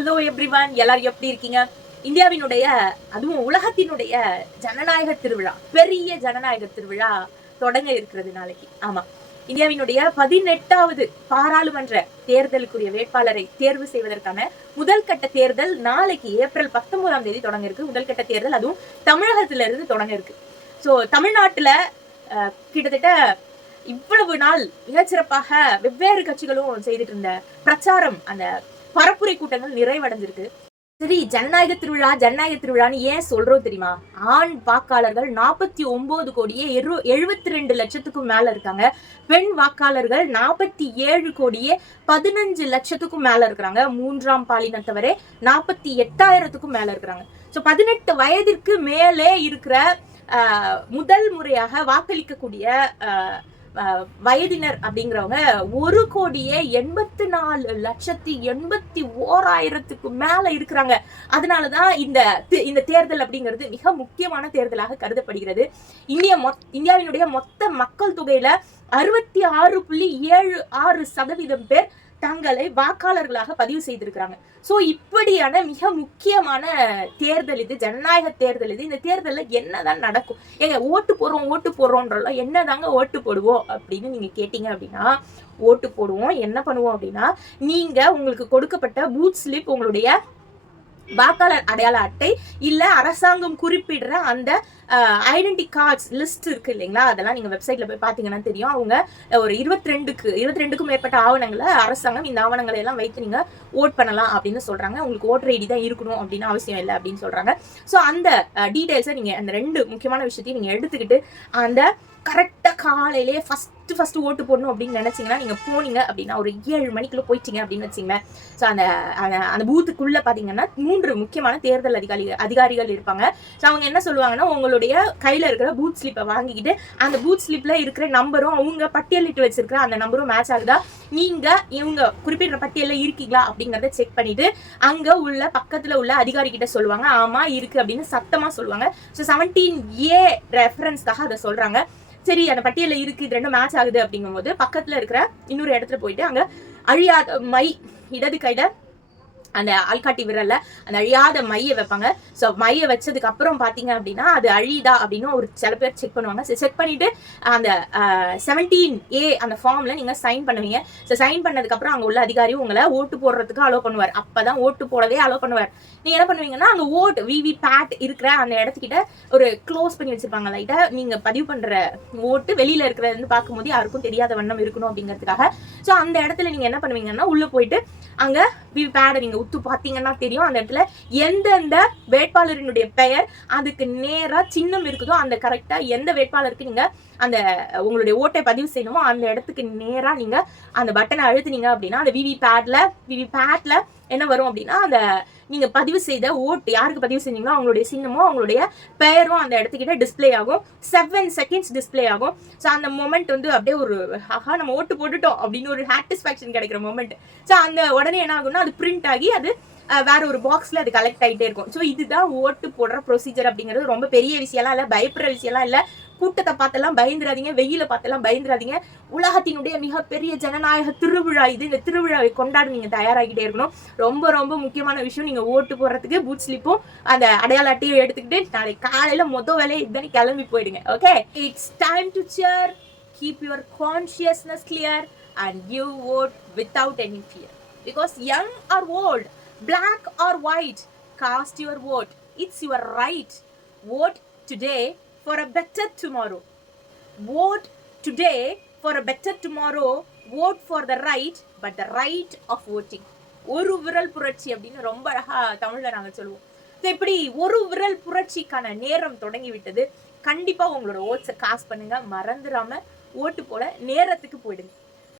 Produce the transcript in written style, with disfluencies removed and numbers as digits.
Hello everyone, எல்லாரும் எப்படி இருக்கீங்க? இந்தியாவினுடைய அதுவும் உலகத்தினுடைய ஜனநாயக திருவிழா, பெரிய ஜனநாயக திருவிழா தொடங்க இருக்கிறது நாளைக்கு. ஆமா, இந்தியாவினுடைய 18வது பாராளுமன்ற தேர்தலுக்குரிய வேட்பாளரை தேர்வு செய்வதற்கான முதல் கட்ட தேர்தல் நாளைக்கு ஏப்ரல் 19ஆம் தேதி தொடங்க இருக்கு. முதல் கட்ட தேர்தல் அதுவும் தமிழகத்துல இருந்து தொடங்க இருக்கு. ஸோ தமிழ்நாட்டுல கிட்டத்தட்ட இவ்வளவு நாள் மிகச்சிறப்பாக வெவ்வேறு கட்சிகளும் செய்துட்டு இருந்த பிரச்சாரம், அந்த பரப்புரை கூட்டங்கள் நிறைவடைஞ்சிருக்கு. சரி, ஜனநாயக திருவிழான்னு ஏன் சொல்றோம் தெரியுமா? ஆண் வாக்காளர்கள் 49 கோடியே 72 லட்சத்துக்கும் மேல இருக்காங்க. பெண் வாக்காளர்கள் 47 கோடியே 15 லட்சத்துக்கும் மேல இருக்கிறாங்க. மூன்றாம் பாலினத்தவரே 48,000த்துக்கும் மேல இருக்கிறாங்க. ஸோ 18 வயதிற்கு மேலே இருக்கிற முதல் முறையாக வாக்களிக்கக்கூடிய வயதினர் அப்படிங்கிறவங்க 1,84,81,000த்துக்கு மேல இருக்கிறாங்க. அதனாலதான் இந்த தேர்தல் அப்படிங்கிறது மிக முக்கியமான தேர்தலாக கருதப்படுகிறது. இந்தியாவினுடைய மொத்த மக்கள் தொகையில 66.76% பேர் தங்களை வாக்காளர்களாக பதிவு செய்திருக்கிறாங்க. சோ இப்படியான மிக முக்கியமான தேர்தல் இது, ஜனநாயக தேர்தல் இது. இந்த தேர்தல்ல என்னதான் நடக்கும்? ஏங்க ஓட்டு போடுறோம்ன்றோம், என்னதாங்க ஓட்டு போடுவோம் அப்படின்னு நீங்க கேட்டீங்க அப்படின்னா, ஓட்டு போடுவோம், என்ன பண்ணுவோம் அப்படின்னா, நீங்க உங்களுக்கு கொடுக்கப்பட்ட பூத் ஸ்லிப், உங்களுடைய வாக்காளர் அடையாள அட்டை, இல்ல அரசாங்கம் குறிப்பிடுற அந்த ஐடென்டி கார்ட்ஸ் லிஸ்ட் இருக்கு இல்லைங்களா, அதெல்லாம் நீங்க வெப்சைட்ல போய் பாத்தீங்கன்னா தெரியும். அவங்க ஒரு 22க்கும் மேற்பட்ட ஆவணங்களை அரசாங்கம், இந்த ஆவணங்களை எல்லாம் வைத்து நீங்க ஓட் பண்ணலாம் அப்படின்னு சொல்றாங்க. உங்களுக்கு ஓட்டர் ஐடி தான் இருக்கணும் அப்படின்னு அவசியம் இல்லை அப்படின்னு சொல்றாங்க. ஸோ அந்த டீடைல்ஸை நீங்க அந்த 2 முக்கியமான விஷயத்தையும் நீங்க எடுத்துக்கிட்டு அந்த கரெக்டா காலையிலேயே ஃபர்ஸ்ட் ஓட்டு போடணும் அப்படின்னு நினைச்சீங்கன்னா, நீங்க போனீங்க அப்படின்னா ஒரு 7 மணிக்குள்ள போயிட்டீங்க அப்படின்னு வச்சுங்களேன். ஸோ அந்த பூத்துக்குள்ள பாத்தீங்கன்னா 3 முக்கியமான தேர்தல் அதிகாரிகள் இருப்பாங்க. ஸோ அவங்க என்ன சொல்லுவாங்கன்னா, உங்களுடைய கையில இருக்கிற பூத் ஸ்லிப்பை வாங்கிக்கிட்டு அந்த பூத் ஸ்லிப்ல இருக்கிற நம்பரும் அவங்க பட்டியலிட்டு வச்சிருக்கிற அந்த நம்பரும் மேட்ச் ஆகுதா, நீங்க இவங்க குறிப்பிட்ட பட்டியல்ல இருக்கீங்களா அப்படிங்கறத செக் பண்ணிட்டு அங்க உள்ள பக்கத்துல உள்ள அதிகாரி கிட்ட சொல்லுவாங்க. ஆமா இருக்கு அப்படின்னு சத்தமா சொல்லுவாங்க. ஸோ 17A ரெஃபரன்ஸ்க்காக அதை சொல்றாங்க. சரி, அந்த பட்டியல இருக்கு, இது 2 மேட்ச் ஆகுது அப்படிங்கும் போது பக்கத்துல இருக்கிற இன்னொரு இடத்துல போயிட்டு அங்க அழியாத மை, இடது கையில அந்த ஆள்காட்டி விரல்ல அந்த அழியாத மைய வைப்பாங்க. ஸோ மைய வச்சதுக்கு அப்புறம் பாத்தீங்க அப்படின்னா அது அழியுதா அப்படின்னு ஒரு சில பேர் செக் பண்ணுவாங்க. செக் பண்ணிட்டு அந்த 17A அந்த ஃபார்ம்ல நீங்க சைன் பண்ணுவீங்க. ஸோ சைன் பண்ணதுக்கு அப்புறம் அங்க உள்ள அதிகாரி உங்களை ஓட்டு போடுறதுக்கு அலோ பண்ணுவார். அப்பதான் ஓட்டு போடவே அலோ பண்ணுவார். நீங்க என்ன பண்ணுவீங்கன்னா, அங்க ஓட்டு விவி பேட் இருக்கிற அந்த இடத்துக்கிட்ட ஒரு க்ளோஸ் பண்ணி வச்சிருப்பாங்க லைட்டா. நீங்க பதிவு பண்ற ஓட்டு வெளியில இருக்கிறது பார்க்கும்போது யாருக்கும் தெரியாத வண்ணம் இருக்கணும் அப்படிங்கிறதுக்காக. ஸோ அந்த இடத்துல நீங்க என்ன பண்ணுவீங்கன்னா, உள்ள போயிட்டு அங்க விவி பேடை நீங்க உத்து பாத்தீங்கன்னா தெரியும், அந்த இடத்துல எந்தெந்த வேட்பாளரினுடைய பெயர் அதுக்கு நேரா சின்னம் இருக்குதோ அந்த கரெக்டா எந்த வேட்பாளருக்கு நீங்க அந்த உங்களுடைய ஓட்டை பதிவு செய்யணுமோ அந்த இடத்துக்கு நேரா நீங்க அந்த பட்டனை அழுத்தினீங்க அப்படின்னா அந்த விவி பேட்ல என்ன வரும் அப்படின்னா, அந்த நீங்க பதிவு செய்த ஓட்டு யாருக்கு பதிவு செஞ்சீங்களோ அவங்களுடைய சின்னமும் அவங்களுடைய பெயரும் அந்த இடத்துக்கிட்ட டிஸ்பிளே ஆகும். 7 செகண்ட்ஸ் டிஸ்பிளே ஆகும். ஸோ அந்த மொமெண்ட் வந்து அப்படியே ஒரு ஆஹா நம்ம ஓட்டு போட்டுட்டோம் அப்படின்னு ஒரு சாட்டிஸ்ஃபேக்ஷன் கிடைக்கிற மொமெண்ட். ஸோ அந்த உடனே என்ன ஆகும்னா, அது பிரிண்ட் ஆகி அது வேற ஒரு பாக்ஸ்ல அது கலெக்ட் ஆகிட்டே இருக்கும். ஸோ இதுதான் ஓட்டு போடுற ப்ரொசீஜர் அப்படிங்கிறது. ரொம்ப பெரிய விஷயம்லாம் இல்லை, பயப்படுற விஷயம்லாம் இல்லை. கூட்டத்தை பார்த்தெல்லாம் பயந்துராதீங்க, வெயில பார்த்தெல்லாம் பயந்துராதீங்க. உலகத்தினுடைய மிகப்பெரிய ஜனநாயக திருவிழா இது. இந்த திருவிழாவை கொண்டாட நீங்க தயாராகிட்டே இருக்கணும். ரொம்ப ரொம்ப முக்கியமான விஷயம், நீங்க ஓட்டு போடுறதுக்கு பூத் ஸ்லிப்பும் அந்த அடையாள அட்டையும் எடுத்துக்கிட்டு நாளைக்கு காலையில வேலையை இதுதானே கிளம்பி போயிடுங்க. Okay, it's time to shear. Keep your consciousness clear and give vote without any fear, because young or old, black or white, cast your vote. It's your right. Vote today for a better tomorrow. Vote today for a better tomorrow. Vote for the right, but the right of voting. ஒரு விரல் புரட்சி அப்படின்னு ரொம்ப அழகா தமிழ்ல நாங்க சொல்லுவோம். இப்படி ஒரு விரல் புரட்சிக்கான நேரம் தொடங்கி விட்டது. கண்டிப்பா உங்களோட ஓட்ஸை காஸ்ட் பண்ணுங்க. மறந்துடாம ஓட்டு போட நேரத்துக்கு போயிடுங்க.